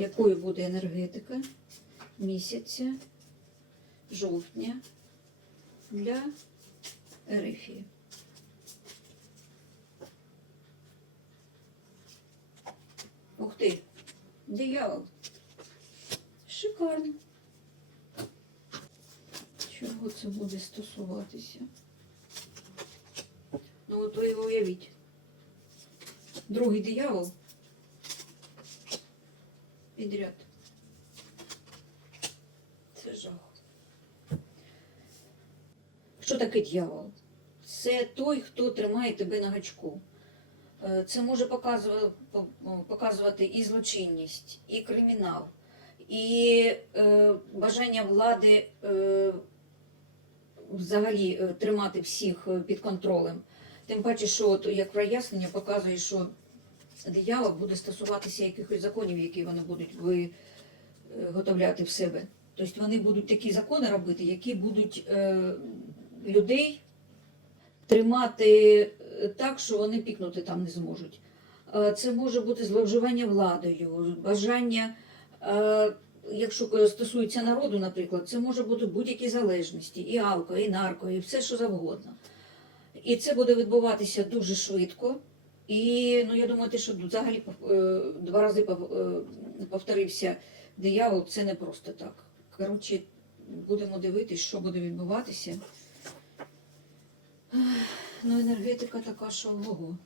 якою буде енергетика місяця жовтня для Ерефії. Ух ти, диявол. Шикарно. Чого це буде стосуватися? Ну, от ви уявіть. Другий диявол підряд. Це жах. Що таке дьявол? Це той, хто тримає тебе на гачку. Е, Це може показувати, і злочинність, і кримінал, і е, бажання влади е, взагалі тримати всіх під контролем. Тим паче, що от, як прояснення показує, що диявол буде стосуватися якихось законів, які вони будуть виготовляти в себе. Тобто вони будуть такі закони робити, які будуть е, людей тримати е, так, що вони пікнути там не зможуть. Е, Це може бути зловживання владою, бажання, е, якщо стосується народу, наприклад, це може бути будь-які залежності, і алко, і нарко, і все, що завгодно. І це буде відбуватися дуже швидко. І ну, я думаю, те, що взагалі е, два рази е, повторився диявол, це не просто так. Коротше, будемо дивитись, що буде відбуватися. Ну, енергетика така, що ого.